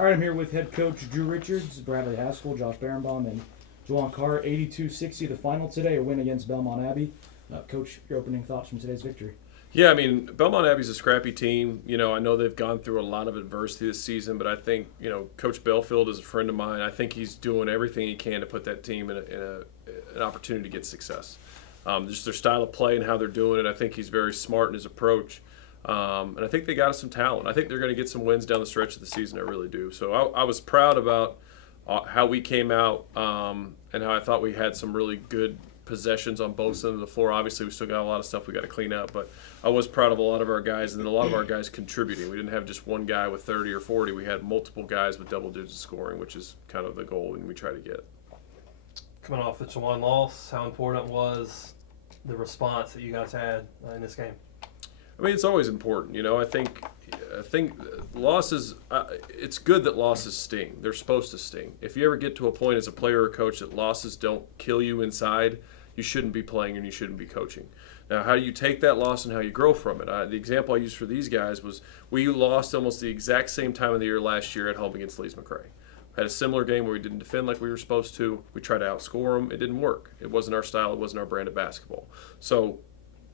All right, I'm here with head coach Drew Richards, Bradley Haskell, Josh Berenbaum, and Juwan Carr. 82-60 the final today, a win against Belmont Abbey. Coach, your opening thoughts from today's victory? Yeah, I mean, Belmont Abbey's a scrappy team. I know they've gone through a lot of adversity this season, but I think, Coach Belfield is a friend of mine. I think he's doing everything he can to put that team in an opportunity to get success. Just their style of play and how they're doing it, I think he's very smart in his approach. And I think they got some talent. I think they're going to get some wins down the stretch of the season. I really do. So I was proud about how we came out and how I thought we had some really good possessions on both ends of the floor. Obviously, we still got a lot of stuff we got to clean up, but I was proud of a lot of our guys, and then a lot of our guys contributing. We didn't have just one guy with 30 or 40. We had multiple guys with double-digit scoring, which is kind of the goal and we try to get. Coming off the Juwan loss, how important was the response that you guys had in this game? I mean, it's always important. I think losses. It's good that losses sting. They're supposed to sting. If you ever get to a point as a player or coach that losses don't kill you inside, you shouldn't be playing and you shouldn't be coaching. Now, how do you take that loss and how you grow from it? The example I used for these guys was we lost almost the exact same time of the year last year at home against Lees McRae. Had a similar game where we didn't defend like we were supposed to. We tried to outscore them. It didn't work. It wasn't our style. It wasn't our brand of basketball. So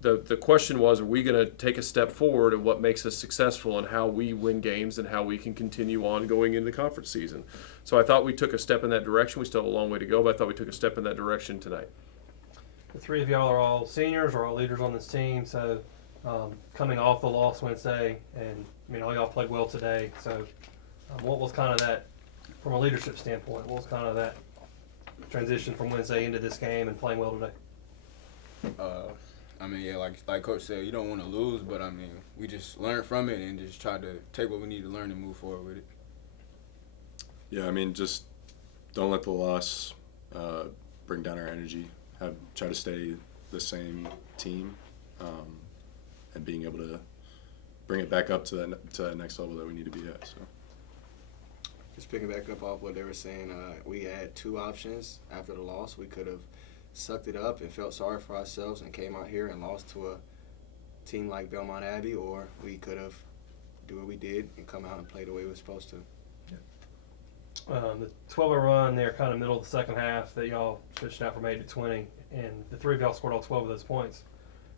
the question was, are we going to take a step forward in what makes us successful and how we win games and how we can continue on going into the conference season? So I thought we took a step in that direction. We still have a long way to go, but I thought we took a step in that direction tonight. The three of y'all are all seniors or all leaders on this team, so coming off the loss Wednesday, and all y'all played well today. So what was kind of that, from a leadership standpoint, what was kind of that transition from Wednesday into this game and playing well today? Like Coach said, you don't want to lose, but we just learn from it and just try to take what we need to learn and move forward with it. Yeah, just don't let the loss bring down our energy. Try to stay the same team, and being able to bring it back up to that next level that we need to be at. So. Just picking back up off what they were saying, we had two options after the loss. We could have sucked it up and felt sorry for ourselves and came out here and lost to a team like Belmont Abbey, or we could have do what we did and come out and play the way we were supposed to. The 12-0 run there, kind of middle of the second half, that y'all switched out from 8 to 20, and the three of y'all scored all 12 of those points.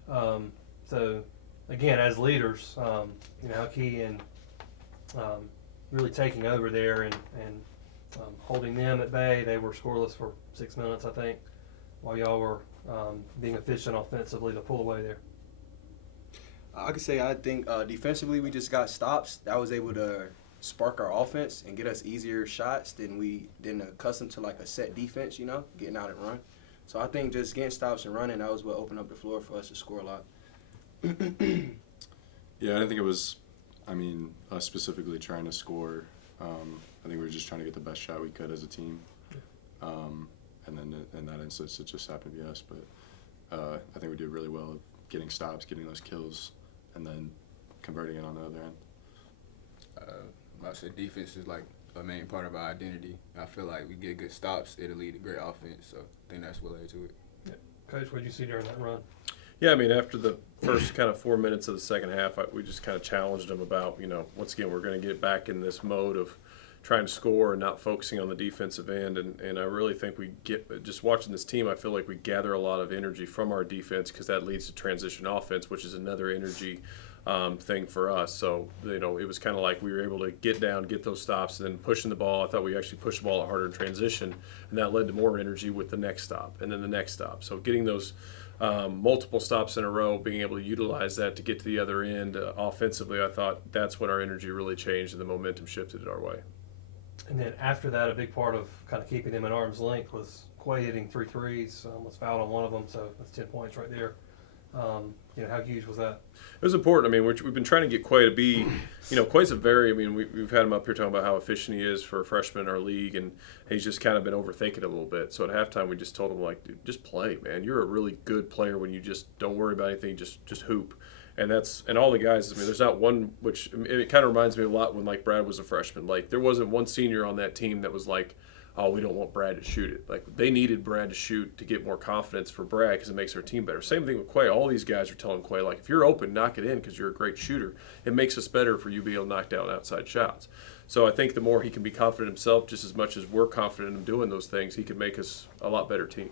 So, again, as leaders, how key in really taking over there and holding them at bay. They were scoreless for 6 minutes, I think, while y'all were being efficient offensively to pull away there. I think defensively we just got stops. That was able to spark our offense and get us easier shots than we didn't accustomed to, like a set defense, getting out and run. So I think just getting stops and running, that was what opened up the floor for us to score a lot. Yeah, I don't think it was, us specifically trying to score. I think we were just trying to get the best shot we could as a team. And then in that instance, it just happened to be us. But I think we did really well at getting stops, getting those kills, and then converting it on the other end. I said defense is like a main part of our identity. I feel like we get good stops, it'll lead to great offense. So I think that's related to it. Yeah. Coach, what did you see during that run? Yeah, after the first kind of 4 minutes of the second half, we just kind of challenged them about, once again, we're going to get back in this mode of trying to score and not focusing on the defensive end. And I really think we get, just watching this team, I feel like we gather a lot of energy from our defense because that leads to transition offense, which is another energy thing for us. So, it was kind of like we were able to get down, get those stops, and then pushing the ball. I thought we actually pushed the ball harder in transition, and that led to more energy with the next stop and then the next stop. So getting those multiple stops in a row, being able to utilize that to get to the other end offensively, I thought that's when our energy really changed and the momentum shifted it our way. And then after that, a big part of kind of keeping them at arm's length was Quay hitting 3 threes, was fouled on one of them, so that's 10 points right there. How huge was that? It was important. We've been trying to get Quay to be, Quay's a very, we've had him up here talking about how efficient he is for a freshman in our league, and he's just kind of been overthinking it a little bit. So at halftime, we just told him, dude, just play, man. You're a really good player when you just don't worry about anything, just hoop. And all the guys, there's not one, which it kind of reminds me a lot when, Brad was a freshman. There wasn't one senior on that team that was like, oh, we don't want Brad to shoot it. They needed Brad to shoot to get more confidence for Brad because it makes our team better. Same thing with Quay. All these guys are telling Quay, if you're open, knock it in because you're a great shooter. It makes us better for you to be able to knock down outside shots. So I think the more he can be confident himself, just as much as we're confident in doing those things, he can make us a lot better team.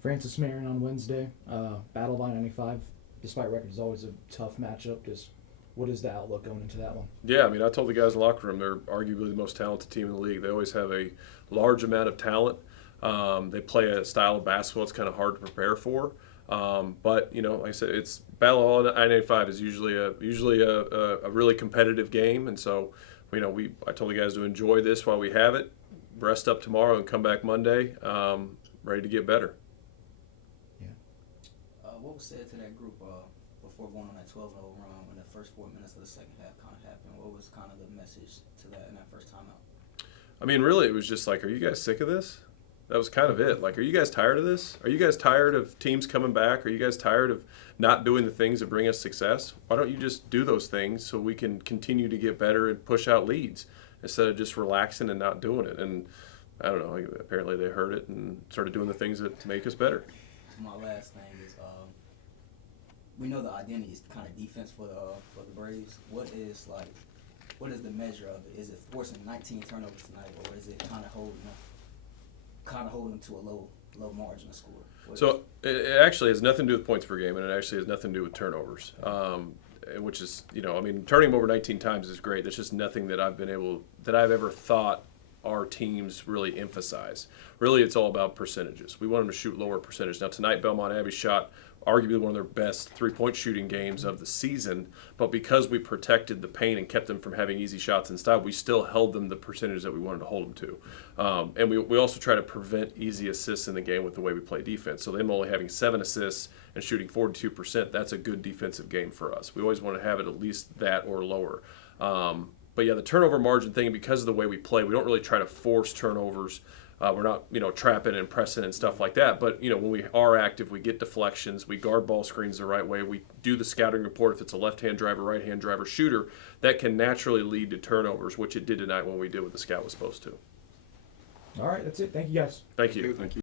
Francis Marion on Wednesday. Battle of I-95. Despite record, is always a tough matchup. Just what is the outlook going into that one? Yeah, I mean, I told the guys in the locker room they're arguably the most talented team in the league. They always have a large amount of talent. They play a style of basketball it's kind of hard to prepare for. But you know, like I said, it's Battle of I-95 is usually a really competitive game, and so you know, I told the guys to enjoy this while we have it, rest up tomorrow, and come back Monday ready to get better. What was said to that group before going on that 12-0 run when the first 4 minutes of the second half kind of happened? What was kind of the message to that in that first timeout? I mean, really, it was just like, are you guys sick of this? That was kind of it. Like, are you guys tired of this? Are you guys tired of teams coming back? Are you guys tired of not doing the things that bring us success? Why don't you just do those things so we can continue to get better and push out leads instead of just relaxing and not doing it? And I don't know, apparently they heard it and started doing the things that make us better. My last thing is, we know the identity is kind of defense for the Braves. What is the measure of it? Is it forcing 19 turnovers tonight, or is it kind of holding them to a low margin of score? So it actually has nothing to do with points per game, and it actually has nothing to do with turnovers, which is, you know, I mean, turning them over 19 times is great. That's just nothing that I've ever thought our teams really emphasize. Really, it's all about percentages. We want them to shoot lower percentage. Now, tonight, Belmont Abbey shot arguably one of their best three-point shooting games of the season, but because we protected the paint and kept them from having easy shots inside, we still held them the percentage that we wanted to hold them to. And we also try to prevent easy assists in the game with the way we play defense. So them only having 7 assists and shooting 42%, that's a good defensive game for us. We always want to have it at least that or lower. But yeah, the turnover margin thing, because of the way we play, we don't really try to force turnovers. We're not, you know, trapping and pressing and stuff like that. But, you know, when we are active, we get deflections, we guard ball screens the right way, we do the scouting report if it's a left-hand driver, right-hand driver, shooter, that can naturally lead to turnovers, which it did tonight when we did what the scout was supposed to. All right, that's it. Thank you, guys. Thank you. Thank you.